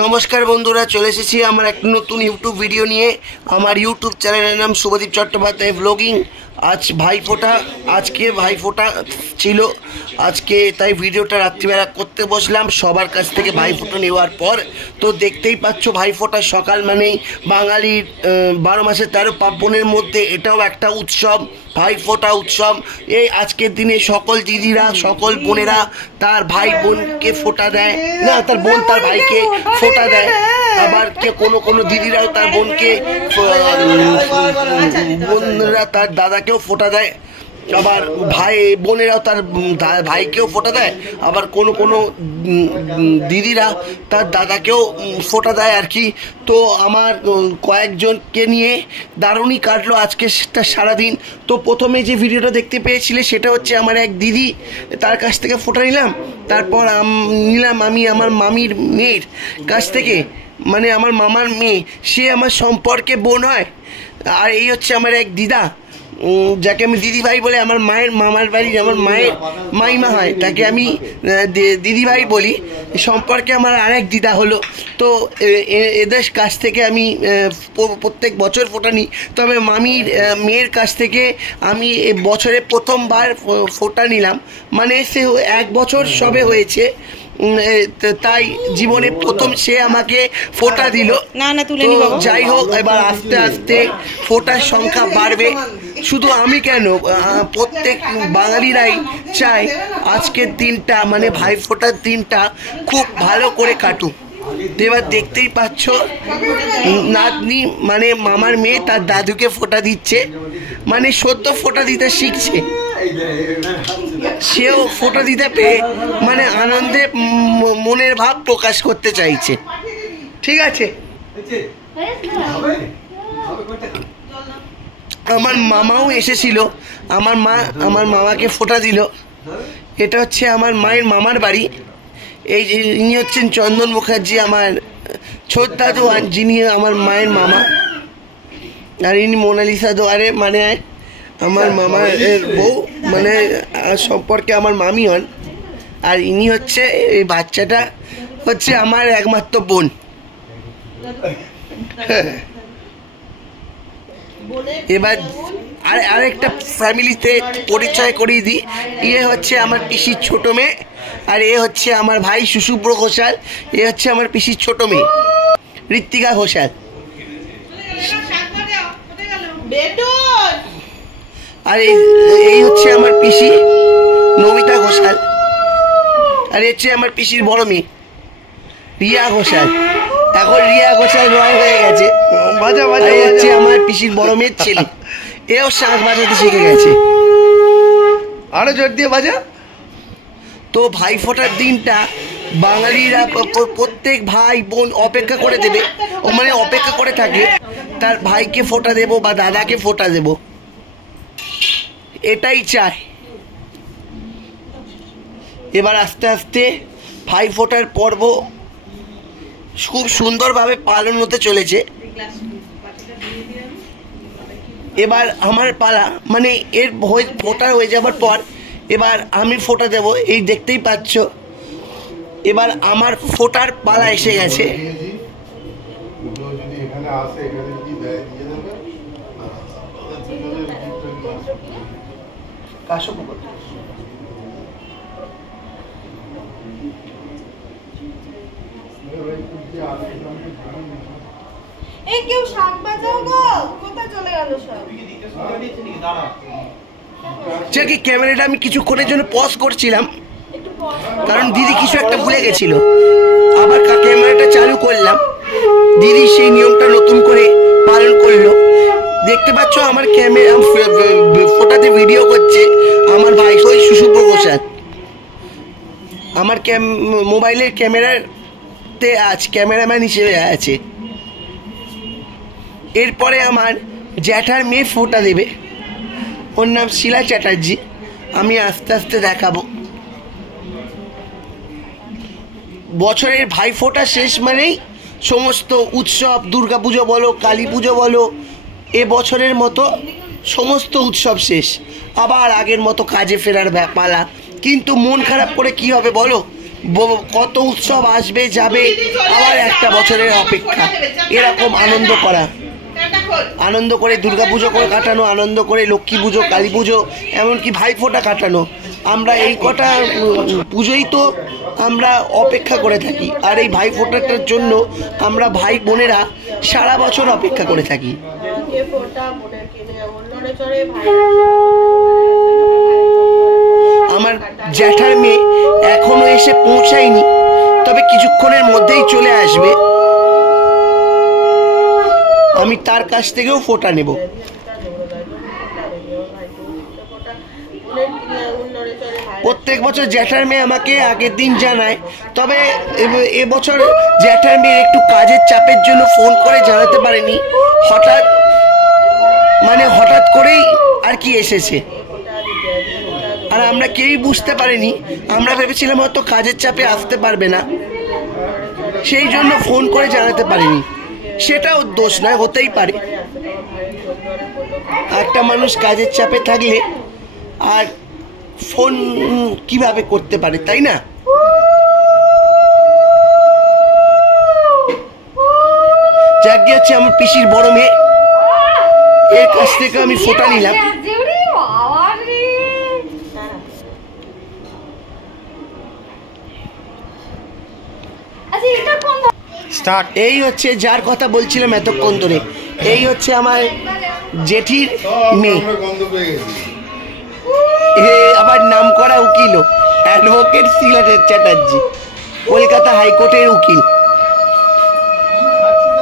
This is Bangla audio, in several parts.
নমস্কার বন্ধুরা, চলে এসেছি আমার একটা নতুন ইউটিউব ভিডিও নিয়ে। আমার ইউটিউব চ্যানেলের নাম শুভদীপ চট্টোপাধ্যায় ব্লগিং। আজ ভাইফোঁটা, আজকে ভাইফোঁটা ছিল আজকে, তাই ভিডিওটা রাত্রিবেলা করতে বসলাম সবার কাছ থেকে ভাইফোঁটা নেওয়ার পর। তো দেখতেই পাচ্ছ ভাইফোঁটা সকাল মানেই বাঙালির 12 মাসে 13 পার্বণের মধ্যে এটাও একটা উৎসব, ভাইফোঁটা উৎসব। এই আজকের দিনে সকল দিদিরা, সকল বোনেরা তার ভাই বোনকে ফোঁটা দেয়, না তার বোন তার ভাইকে ফোঁটা দেয়। আবার কোনো দিদিরাও তার বোনকে, বোনরা তার দাদাকেও ফোঁটা দেয়। আবার ভাই বোনেরাও তার ভাইকেও ফোঁটা দেয়। আবার কোনো দিদিরা তার দাদাকেও ফোঁটা দেয় আর কি। তো আমার কয়েকজনকে নিয়ে দারুণই কাটলো আজকে সারাদিন। তো প্রথমে যে ভিডিওটা দেখতে পেয়েছিলে সেটা হচ্ছে আমার এক দিদি, তার কাছ থেকে ফোঁটা নিলাম। তারপর নিলাম আমি আমার মামির মেয়ের কাছ থেকে, মানে আমার মামার মেয়ে, সে আমার সম্পর্কে বোন হয়। আর এই হচ্ছে আমার এক দিদা, যাকে আমি দিদিভাই বলে, আমার মায়ের মামার বাড়ির আমার মায়ের মাইমা হয়, তাকে আমি দিদিভাই বলি। সম্পর্কে আমার আরেক দিদা হলো। তো এদের কাছ থেকে আমি প্রত্যেক বছর ফোঁটা নিই। তবে মামির মেয়ের কাছ থেকে আমি বছরে প্রথমবার ফোঁটা নিলাম, মানে সে 1 বছর সবে হয়েছে, তাই জীবনে প্রথম সে আমাকে ফোঁটা দিল। যাই হোক, এবার আস্তে আস্তে ফোঁটার সংখ্যা বাড়বে। শুধু আমি কেন, প্রত্যেক বাঙালিরাই চায় আজকের দিনটা, মানে ভাইফোঁটার দিনটা খুব ভালো করে কাটুক। এবার দেখতেই পাচ্ছ নাতনি, মানে মামার মেয়ে তার দাদুকে ফোঁটা দিচ্ছে, মানে সদ্য ফোঁটা দিতে শিখছে। সেও ফোঁটা দিতে পেয়ে মানে আনন্দে মনের ভাব প্রকাশ করতে চাইছে। ঠিক আছে, আমার মামাও এসেছিল, আমার মা আমার মামাকে ফোঁটা দিল। এটা হচ্ছে আমার মায়ের মামার বাড়ি। এই ইনি হচ্ছেন চন্দন মুখার্জি, আমার ছোট দাদু, যিনি আমার মায়ের মামা। আর ইনি মোনালিসা দোয়ারে, মানে আমার মামার বউ, মানে সম্পর্কে আমার মামি হন। আর ইনি হচ্ছে, এই বাচ্চাটা হচ্ছে আমার একমাত্র বোন। এবার আরেকটা ফ্যামিলিতে পরিচয় করিয়ে দিই। ইয়ে হচ্ছে আমার পিসির ছোট মেয়ে, আর এ হচ্ছে আমার ভাই সুশুভ্র ঘোষাল। এ হচ্ছে আমার পিসির ছোট মেয়ে ঋত্বিকা ঘোষাল। আর এই হচ্ছে আমার পিসি নমিতা ঘোষাল। আর হচ্ছে আমার পিসির বড় মেয়ে রিয়া ঘোষাল। এখন রিয়া ঘোষাল রয় হয়ে গেছে। হচ্ছে আমার পিসির বড় মেয়ের ছেলে, এও শাঁখ বাজাতে শিখে গেছে। আরো জোর দিয়ে বাজা। তো ভাইফোঁটার দিনটা বাঙালিরা প্রত্যেক ভাই বোন অপেক্ষা করে দেবে, মানে অপেক্ষা করে থাকে তার ভাইকে ফোঁটা দেবো বা দাদাকে ফোঁটা দেবো, এটাই চায়। এবার আস্তে আস্তে ভাইফোঁটার পর্ব খুব সুন্দরভাবে পালন হতে চলেছে। এবার আমার পালা, মানে এর ফোঁটা হয়ে যাবার পর এবার আমি ফোঁটা দেব। এই দেখতেই পাচ্ছ, এবার আমার ফোঁটার পালা এসে গেছে। কেউ শাক বাজাও গো, কোথায় চলে গেল সব? ক্যামেরাটা আমি কিছুক্ষণের জন্য পজ করছিলাম, কারণ দিদি কিছু একটা ভুলে গেছিল। আবার ক্যামেরাটা চালু করলাম, দিদি সেই নিয়মটা নতুন করে পালন করলো। দেখতে পাচ্ছ আমার ক্যামেরা ফোঁটাতে ভিডিও করছে আমার ভাই ওই সুশুভ্র ঘোষাল। আমার মোবাইলের ক্যামেরাতে ক্যামেরাম্যান হিসেবে আছে। এরপরে আমার জ্যাঠার মেয়ে ফোঁটা দেবে, ওর নাম শিলা চ্যাটার্জি। আমি আস্তে আস্তে দেখাবো। বছরের ভাইফোঁটা শেষ মানেই সমস্ত উৎসব, দুর্গা পুজো বলো, কালী পুজো বলো, এ বছরের মতো সমস্ত উৎসব শেষ। আবার আগের মতো কাজে ফেরার পালা। কিন্তু মন খারাপ করে কি হবে বলো? কত উৎসব আসবে যাবে, আবার একটা বছরের অপেক্ষা। এরকম আনন্দ করা, আনন্দ করে দুর্গাপুজো করে কাটানো, আনন্দ করে লক্ষ্মী পুজো, কালী পুজো, এমনকি ভাইফোঁটা কাটানো। আমরা এই কটা পুজোই তো আমরা অপেক্ষা করে থাকি। আর এই ভাইফোঁটাটার জন্য আমরা ভাই বোনেরা সারা বছর অপেক্ষা করে থাকি। আমার জ্যাঠার মেয়ে এখনো এসে পৌঁছায়নি, তবে কিছুক্ষণের মধ্যেই চলে আসবে। আমি তার কাছ থেকেও ফোঁটা নেব। প্রত্যেক বছর জ্যাঠার মেয়ে আমাকে আগের দিন জানায়, তবে এবছর জ্যাঠার মেয়ে একটু কাজের চাপের জন্য ফোন করে জানাতে পারেনি। হঠাৎ করেই আর কি এসেছে, আর আমরা কেউই বুঝতে পারিনি। আমরা ভেবেছিলাম হয়তো কাজের চাপে আসতে পারবে না, সেই জন্য ফোন করে জানাতে পারিনি। সেটা ওর দোষ নয়, হতেই পারে। একটা মানুষ কাজের চাপে থাকলে আর ফোন কিভাবে করতে পারে, তাই না? যাকে হচ্ছে আমার পিসির বড় মেয়ে, এর কাছ থেকে আমি ফোঁটা নিলাম। এই হচ্ছে যার কথা বলছিলাম এতক্ষণ ধরে, এই হচ্ছে আমার জেঠির মেয়ে। আবার নাম করা উকিল, অ্যাডভোকেট শিলাদেব চ্যাটার্জি, কলকাতা হাইকোর্টের উকিল।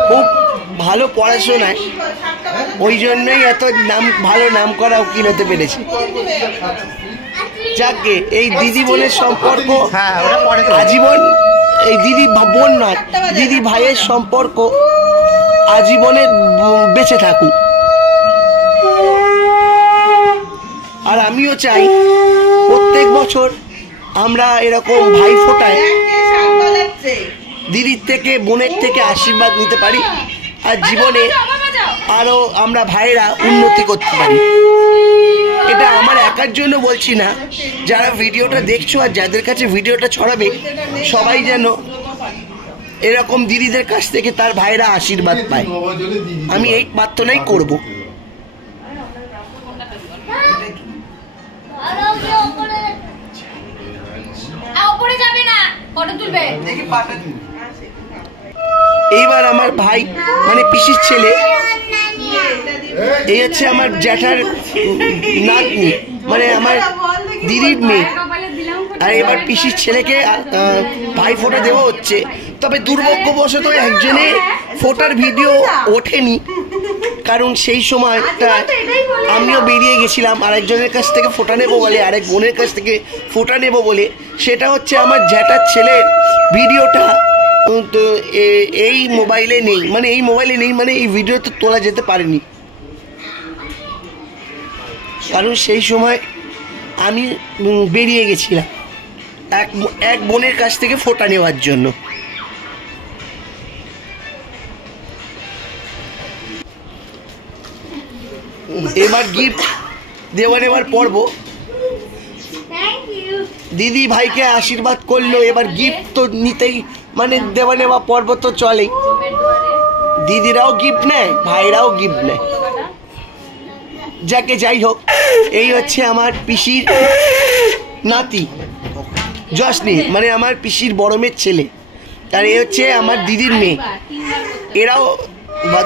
খুব ভালো পড়াশোনায়, ওই জন্যই এত ভালো নাম করা উকিল হতে পেরেছে। যাকে এই দিদি বোনের সম্পর্ক আজীবন, এই দিদি বোন নয়, দিদি ভাইয়ের সম্পর্ক আজীবনে বেঁচে থাকুক। আর আমিও চাই প্রত্যেক বছর আমরা এরকম ভাইফোঁটায় দিদির থেকে, বোনের থেকে আশীর্বাদ নিতে পারি, আর জীবনে আরো আমরা ভাইয়েরা উন্নতি করতে পারি। এটা আমার একার জন্য বলছি না, যারা ভিডিওটা দেখছো আর যাদের কাছে ভিডিওটা ছড়াবে, সবাই যেন এরকম দিদিদের কাছ থেকে তার ভাইরা আশীর্বাদ পায়। আমি এই প্রার্থনাই করব। এইবার আমার ভাই মানে পিসির ছেলে, এই হচ্ছে আমার জ্যাঠার নাতনি, মানে আমার দিদির মেয়ে। আর এবার পিসির ছেলেকে ভাই ফোঁটা দেওয়া হচ্ছে। তবে দুর্ভাগ্যবশত একজনে ফোঁটার ভিডিও ওঠেনি, কারণ সেই সময়টা আমিও বেরিয়ে গেছিলাম আরেকজনের কাছ থেকে ফোঁটা নেবো বলে, আরেক বোনের কাছ থেকে ফোঁটা নেবো বলে। সেটা হচ্ছে আমার জ্যাঠার ছেলের ভিডিওটা তো এই মোবাইলে নেই, মানে এই ভিডিওতে তোলা যেতে পারেনি, কারণ সেই সময় আমি বেরিয়ে গেছিলাম এক বোনের কাছ থেকে ফোঁটা নেওয়ার জন্য। এবার গিফট দেওয়া নেওয়ার পর্ব। দিদি ভাইকে আশীর্বাদ করলো, এবার গিফট তো নিতেই, মানে দেওয়া নেওয়া পর্ব তো চলেই। দিদিরাও গিফট নেয়, ভাইরাও গিফট নেয়। যাকে যাই হোক, এই হচ্ছে আমার পিসির নাতি জসনি, মানে আমার পিসির বড় মেয়ের ছেলে। আর এই হচ্ছে আমার দিদির মেয়ে। এরাও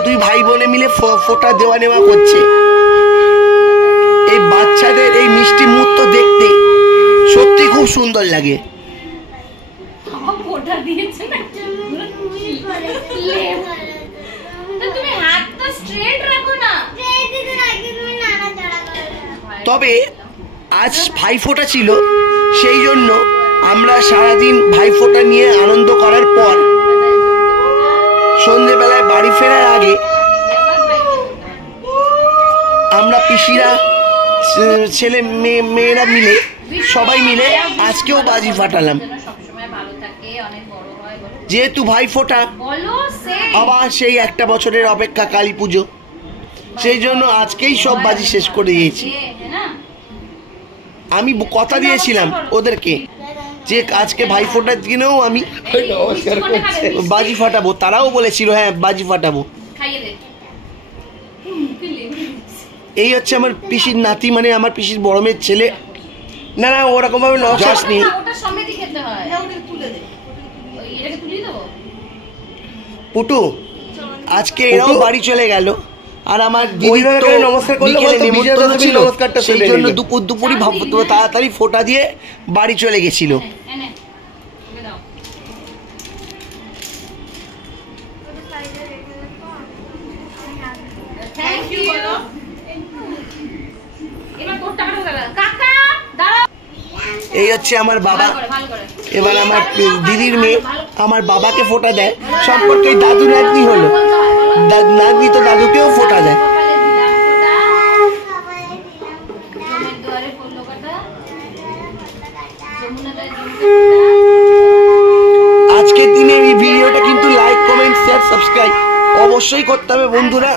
দুই ভাই বোনে মিলে ফোঁটা দেওয়া নেওয়া করছে। এই বাচ্চাদের এই মিষ্টি মুহূর্ত দেখতে সত্যি খুব সুন্দর লাগে। তবে আজ ভাইফোঁটা ছিল, সেই জন্য আমরা সারাদিন ভাইফোঁটা নিয়ে আনন্দ করার পর সন্ধ্যেবেলায় বাড়ি ফেরার আগে আমরা পিসিরা, ছেলে মেয়েরা মিলে, সবাই মিলে আজকেও বাজি ফাটালাম। যেহেতু ভাইফোঁটা, আবার সেই একটা বছরের অপেক্ষা কালী পুজো, সেই জন্য আজকেই সব বাজি শেষ করে দিয়েছি। আমি কথা দিয়েছিলাম ওদেরকে যে আজকে ভাইফোঁটার দিনেও আমি নমস্কার করছে। বাজি ফাটাবো, তারাও বলেছিল হ্যাঁ বাজি ফাটাবো। এই হচ্ছে আমার পিসির নাতি, মানে আমার পিসির বড় মেয়ের ছেলে। না না ওরকম ভাবে নমস্কার যাসনি পুটু, আজকে এরাও পুটু? বাড়ি চলে গেল, আর আমার ওইভাবে দিদির তো করে নমস্কার করলে বিকেলে বলতো বিজয় নেমন্তন্ন দশমীর ছিল, নমস্কারটা সেই ফেলে জন্য নিল। দুপুরই ভাবতো তাড়াতাড়ি ফোঁটা দিয়ে বাড়ি চলে গেছিল। থ্যাংক ইউ বলো। এই হচ্ছে আমার বাবা, এবার আমার দিদির মেয়ে আমার বাবাকে ফোঁটা দেয়, সম্পর্কে দাদু নাতনি হলো, নাতনি তো দাদুকেও ফোঁটা দেয়। আজকের দিনে এই ভিডিওটা কিন্তু লাইক কমেন্ট শেয়ার সাবস্ক্রাইব অবশ্যই করতে হবে বন্ধুরা,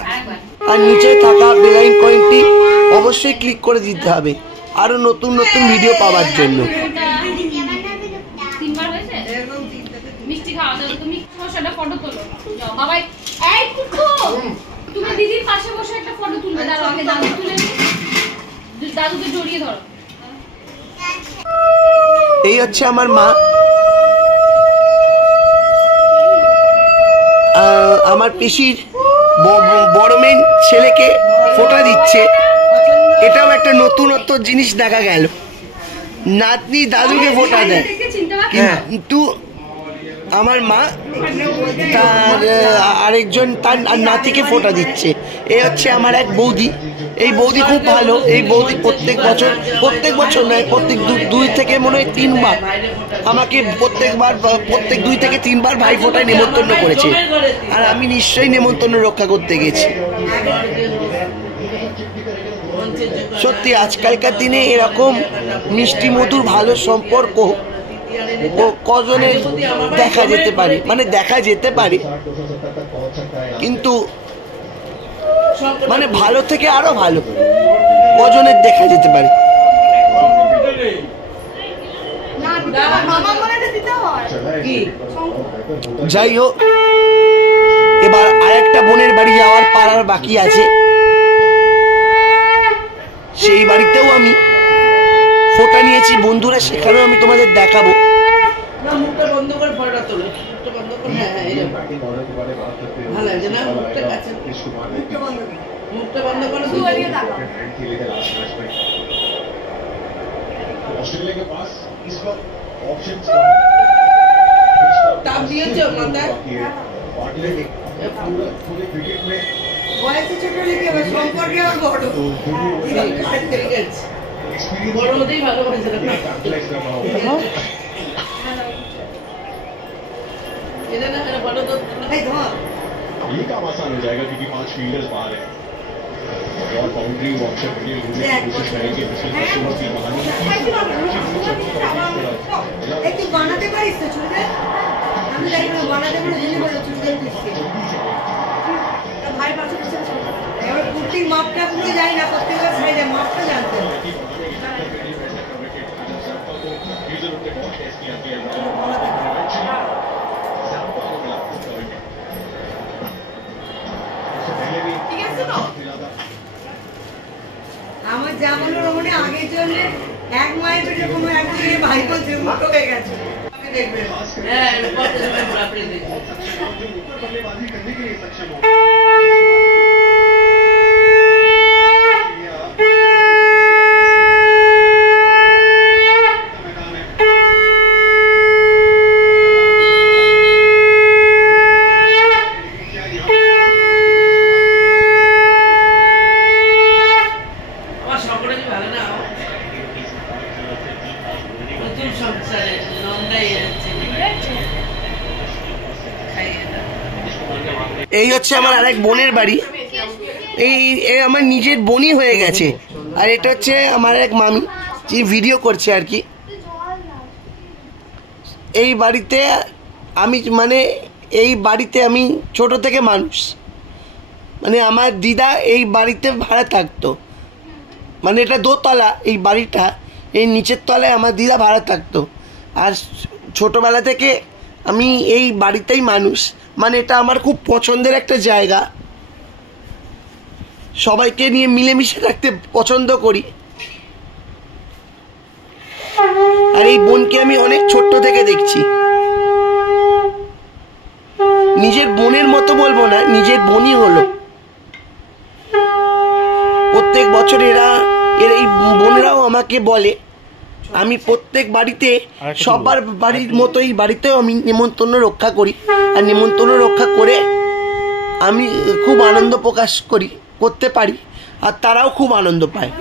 আর নিচে থাকা বেল আইকনটি অবশ্যই ক্লিক করে দিতে হবে আরো নতুন নতুন ভিডিও পাওয়ার জন্য। মিষ্টি খাওয়া দাও, তুমি একটা ফটো তোলো যাও বাবাই। এই কুকু তুমি দিদির পাশে বসে একটা ফটো তুলবে, দাও আগে দাদু তুলে দাদুকে জড়িয়ে ধরো। এই হচ্ছে আমার মা, আমার পিসির বড় মেয়ের ছেলেকে ফোঁটা দিচ্ছে, এটাও একটা নতুনত্ব জিনিস দেখা গেল। নাতনি দাদুকে ফোঁটা দেয়, কিন্তু আমার মা তার আরেকজন তার নাতিকে ফোঁটা দিচ্ছে। এই হচ্ছে আমার এক বৌদি, এই বৌদি খুব ভালো। এই বৌদি প্রত্যেক বছর নয়, প্রত্যেক 2 থেকে মনে হয় 3 বার আমাকে প্রত্যেক 2 থেকে 3 বার ভাইফোঁটায় নেমন্তন্ন করেছে, আর আমি নিশ্চয়ই নেমন্তন্ন রক্ষা করতে গেছি। সত্যি আজকালকার দিনে এরকম মিষ্টি মধুর ভালো সম্পর্ক কজনের দেখা যেতে পারে, মানে দেখা যেতে পারে, কিন্তু মানে ভালো থেকে আরো ভালো কজনের দেখা যেতে পারে। যাই হোক, এবার আরেকটা বোনের বাড়ি যাওয়ার পাড়ার বাকি আছে, সেই বাড়িতেও আমি ফোঁটা নিয়েছি বন্ধুরা, সেখানেও আমি তোমাদের দেখাবো। মুখটা বন্ধ করে ফটোটা তোলো, মুখটা বন্ধ করে। হ্যাঁ হ্যাঁ এইরকম ভালো লাগছে না? মুখটা কাছে, মুখটা বন্ধ করে ऑस्ट्रेलिया के पास इस वक्त ऑप्शंस ताप दिएছো মাথায়? पूरे क्रिकेट में বয়সে ছোট লিখে আবার সম্পর্কে আর বড়। ঠিক আছে, বড় হতেই ভালোবাসে না। कैप्टलाइज कर रहा हूँ। এটা না এটা বড় তো এই ধর ये काम आसान हो जाएगा क्योंकि 5 फील्डर्स बाहर हैं और बाउंड्री ऑप्शन के लिए कोशिश करेंगे। की कहानी একটু বানাতে পারিস তো ছুটে? আমি জানি না বানাতে পারি, জেনে বলে ছুটে দিচ্ছি। তা ভাই পাশে পাশে এবার কুর্তির মাপটা পুরো জানি না, প্রত্যেকটা সাইডে মাপটা জানতে হবে। আমার যা বললো রমণী আগের জন্য এক মায়ের পেটে কোনো একদিকে ভাই বলছে মোটো হয়ে গেছে। দেখবে হ্যাঁ আপনি দেখবেন बल्लेबाजी करने के लिए सक्षम हो। আমার সকলেরই ভালো না, নতুন সংসারে নন্দাই যাচ্ছে। এই হচ্ছে আমার আরেক বোনের বাড়ি, এই আমার নিজের বোনই হয়ে গেছে, আর এটা হচ্ছে আমার এক মামি যে ভিডিও করছে আর কি। এই বাড়িতে আমি মানে এই বাড়িতে আমি ছোট থেকে মানুষ, মানে আমার দিদা এই বাড়িতে ভাড়া থাকতো, মানে এটা দোতলা এই বাড়িটা, এই নিচের তলায় আমার দিদা ভাড়া থাকতো। আর ছোটোবেলা থেকে আমি এই বাড়িতেই মানুষ, মানে এটা আমার খুব পছন্দের একটা জায়গা, সবাইকে নিয়ে মিলেমিশে থাকতে পছন্দ করি। আর এই বোনকে আমি অনেক ছোট্ট থেকে দেখছি, নিজের বোনের মতো বলবো না, নিজের বোনই হলো। প্রত্যেক বছর এরা এই বোনেরাও আমাকে বলে, আমি প্রত্যেক বাড়িতে সবার বাড়ির মতোই বাড়িতেও আমি নেমন্তন্ন রক্ষা করি, আর নেমন্তন্ন রক্ষা করে আমি খুব আনন্দ প্রকাশ করতে পারি, আর তারাও খুব আনন্দ পায়।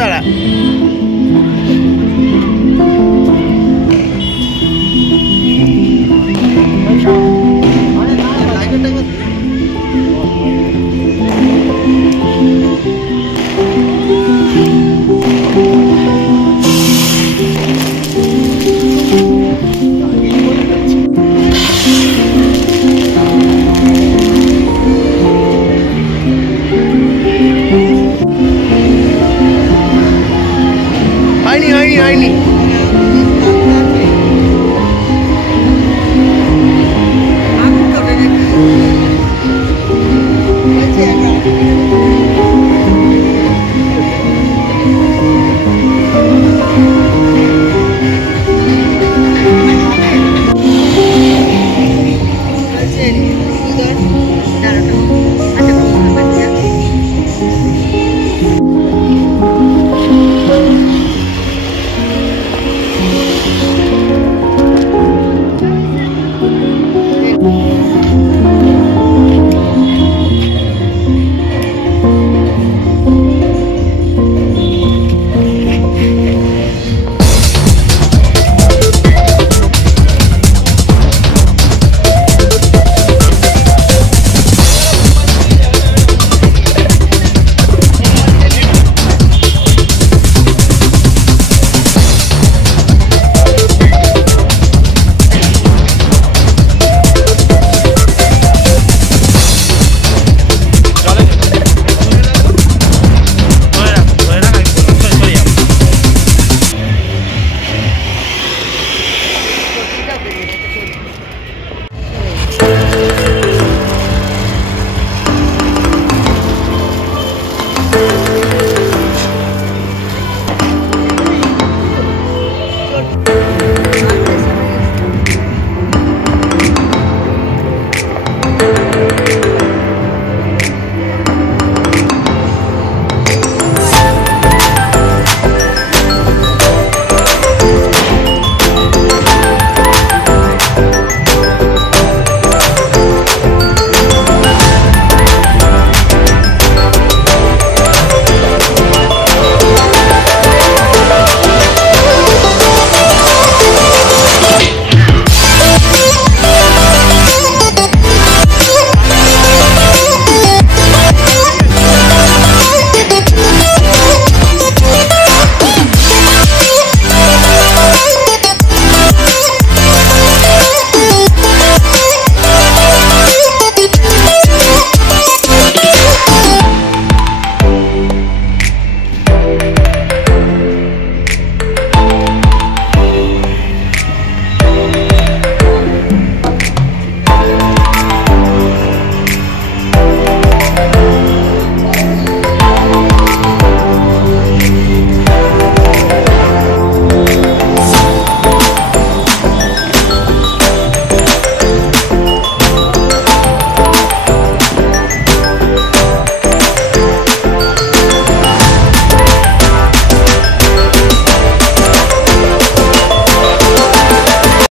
দাঁড়া হয়নি